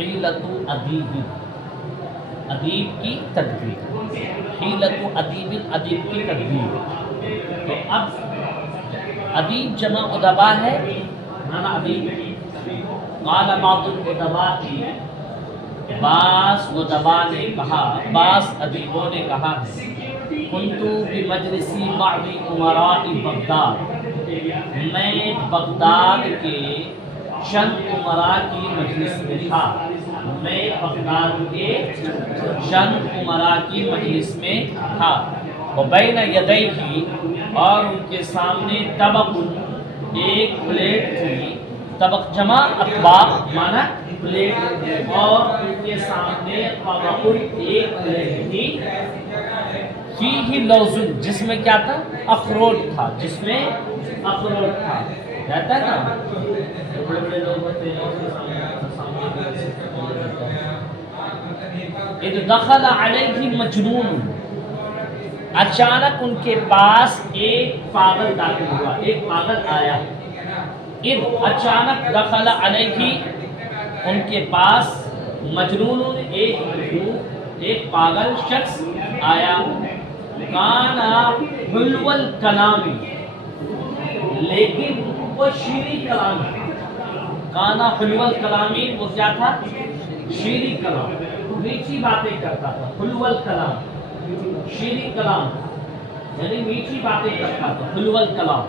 حیلت ادیب، ادیب کی تدبیر، حیلت ادیب، ادیب کی تدبیر۔ تو اب ادیب جمع ادبا ہے، مانا ادیب۔ قال بعض الادباء، بعض ادبا نے کہا، بعض ادیبوں نے کہا ہے، کنت بمجلسی بعض امراء بغداد، میں بغداد کے چند امراء کی مجلس میں تھا، میں بغداد کے چند امراء کی مجلس میں تھا، وبین یدیہ، اور ان کے سامنے طبق، ایک پلیٹ تھی، طبق جمع اطباق مانا پلیٹ، اور ان کے سامنے طبق، ایک پلیٹ تھی، فیہ لوز، جس میں کیا تھا؟ اخروٹ تھا، جس میں اخروٹ تھا، رہتا ہے نا بڑے بڑے لوگ ہوتے ہیں، اذ دخل علیہ مجنون، اچانک ان کے پاس ایک پاگل داخل ہوا، ایک پاگل آیا، اذ اچانک دخل علیہ، ان کے پاس مجنون، ایک مجنون، ایک پاگل شخص آیا، کانا حلو الکلام، لیکن وہ شیریں کلام، کانا حلو الکلامی، وہ کیا تھا؟ شیریں کلام، میٹھی باتیں کرتا تھا، حلو الکلام، شیریں کلام یعنی میٹھی باتیں کرتا تھا، حلو الکلام۔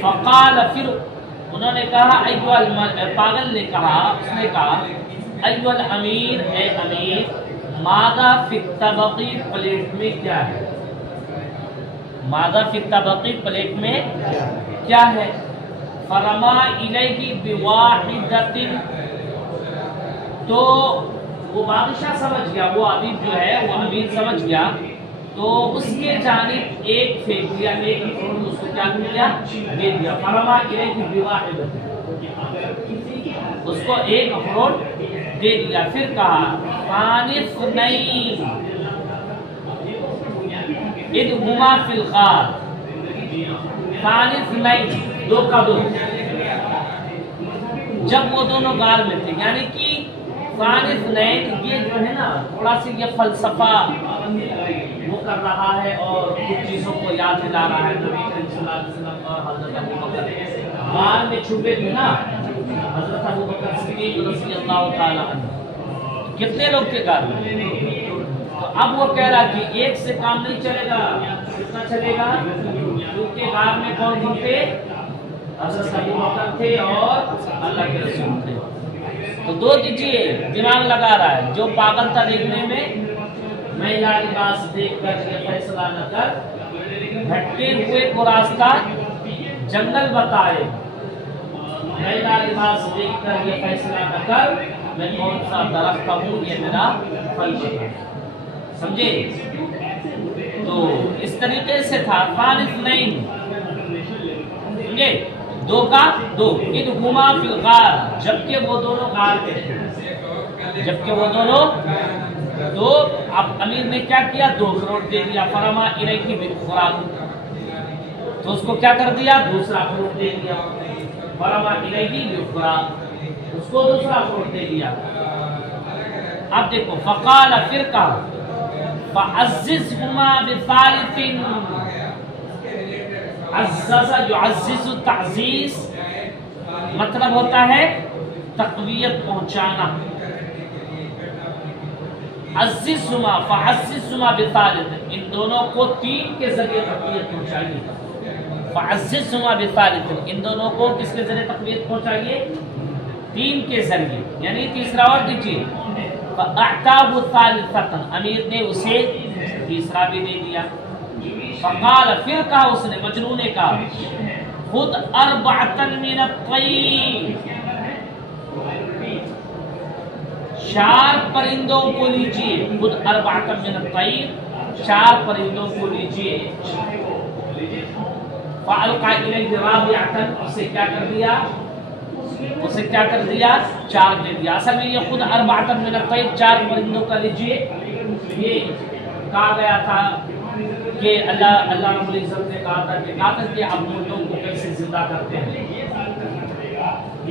فقال، پھر انہوں نے کہا، پاگل نے کہا، اس نے کہا، ایھا الامیر، اے امیر، ماذا فی الطبق، پلیٹ میں کیا ہے؟ ماذا فی الطبق، پلیٹ میں کیا ہے؟ فرما الیہ بواحدۃ، تو وہ بادشاہ سمجھ گیا، وہ ادیب جو ہے وہ امیر سمجھ گیا، تو اس کے جانب ایک پھینک دیا، ایک اخروٹ اس کو کیا کیا؟ دے دیا، فرما الیہ بواحدۃ، اس کو ایک اخروٹ دے دیا، پھر کہا، ثانی اثنین اذ ہما فی الغار، ثانی اثنین، دو کا دو، جب وہ دونوں غار میں تھے، یعنی کہ ثانی اثنین، یہ جو ہے نا تھوڑا سی یہ فلسفہ وہ کر رہا ہے اور کچھ چیزوں کو یاد دلا رہا ہے، نبی کریم صلی اللہ علیہ وسلم اور حضرت ابوبکر غار میں چھپے تھے نا، حضرت ابوبکر صدیق رضی اللہ تعالی عنہ، کتنے لوگ تھے غار میں؟ تو اب وہ کہہ رہا کہ ایک سے کام نہیں چلے گا، کتنا چلے گا؟ کیونکہ غار میں کون کون تھے؟ حضرت ابوبکر تھے اور اللہ کے رسول تھے، تو دو دیجئے، دماغ لگا رہا ہے، جو پاگل تھا دیکھنے میں، میلا لباس دیکھ کر یہ فیصلہ نہ کر، بھٹکے ہوئے کو راستہ جنگل بتائے، میلا لباس دیکھ کر یہ فیصلہ نہ کر، میں کون سا درخت ہوں، یہ میرا پھل بتا، سمجھے؟ تو اس طریقے سے تھا، ثالث نہیں، سمجھے؟ دو کا دو، اذ ہما فی الغار، جبکہ وہ دونوں غار کے تھے، جبکہ وہ دونوں، تو اب امیر نے کیا کیا؟ دو اخروٹ دے دیا، فرما الیہ باخرى، تو اس کو کیا کر دیا؟ دوسرا اخروٹ دے دیا، فرما الیہ باخرى، اس کو دوسرا اخروٹ دے دیا۔ اب دیکھو، فقال، پھر کہا، فعززهما بثالث، عزز، جو عزز تعزیز مطلب ہوتا ہے تقویت پہنچانا، عززهما، فعززهما بثالث، ان دونوں کو تین کے ذریعے تقویت پہنچائیے، فعززهما بثالث، ان دونوں کو کس کے ذریعے تقویت پہنچائیے؟ تین کے ذریعے، یعنی تیسرا اور دیجیے، فاعطاه ثالثة، امیر نے اسے تیسرا بھی دے دیا، فقال، پھر کہا اس نے، مجنون نے کہا، خود اربعۃ من الطیر، چار پرندوں کو لیجئے، خود اربعۃ من الطیر، چار پرندوں کو لیجئے، فالقى الیہ رابعۃ، اسے کیا کر دیا؟ اسے کیا کر دیا؟ چار دے دیا، اصل میں یہ خود اربعۃ من الطیر، چار پرندوں کا لیجئے، یہ کہا گیا تھا کہ اللہ رب العزت نے کہا تھا کہ قاتل کے اب مردوں کو کیسے زندہ کرتے ہیں،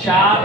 4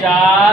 4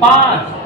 5,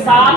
7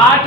8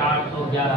8 2 11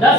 10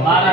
12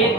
1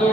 2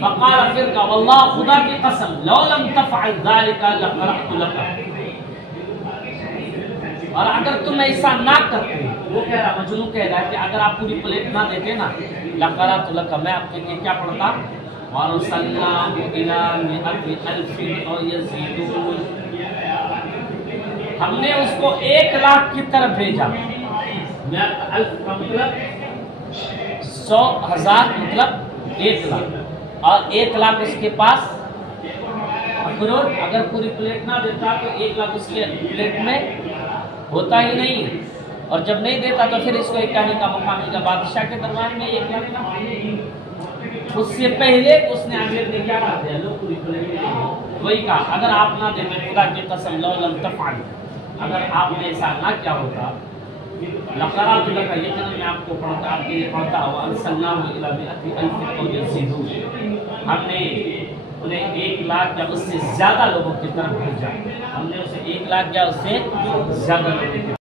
فقال پھر کہا واللہ خدا کی قسم لو لم تفعل ذلك لقرأت لك، اور اگر تم ایسا نہ کرتے، وہ کہہ رہا مجنون کہہ رہا ہے کہ اگر آپ پوری پلیٹ نہ دیتے نا لقرأت لك، میں آپ کے لیے کیا پڑھتا، وَأَرْسَلْنَاهُ إِلَىٰ مِئَةِ أَلْفٍ أَوْ يَزِيدُونَ، ہم نے اس کو 1,00,000 کی طرف بھیجا، مئة ألف کا مطلب 100,000 مطلب 1,00,000، اور 1,00,000 اس کے پاس اخروٹ، اگر پوری پلیٹ نہ دیتا تو 1,00,000 اس کے پلیٹ میں ہوتا ہی نہیں، اور جب نہیں دیتا تو پھر اس کو ایک کہنے کا موقع مل گیا بادشاہ کے دربار میں 1,00,000 کا، اس سے پہلے اس نے امیر نے کیا کہا دیا لو پوری پلیٹ، وہی کہا اگر آپ نہ دیں میں خدا کی قسم لو لم تفعل، اگر آپ نے ایسا نہ کیا ہوتا لقرأت لك، یقیناً میں آپ کو پڑھتا، آپ کے لیے پڑھتا، وَأَرْسَلْنَاهُ إِلَىٰ مِئَةِ أَلْفٍ أَوْ يَزِيدُونَ، ہم نے انہیں 1,00,000 یا اس سے زیادہ لوگوں کی طرف بھیجا، ہم نے اسے 1,00,000 یا اس سے زیادہ لوگوں کی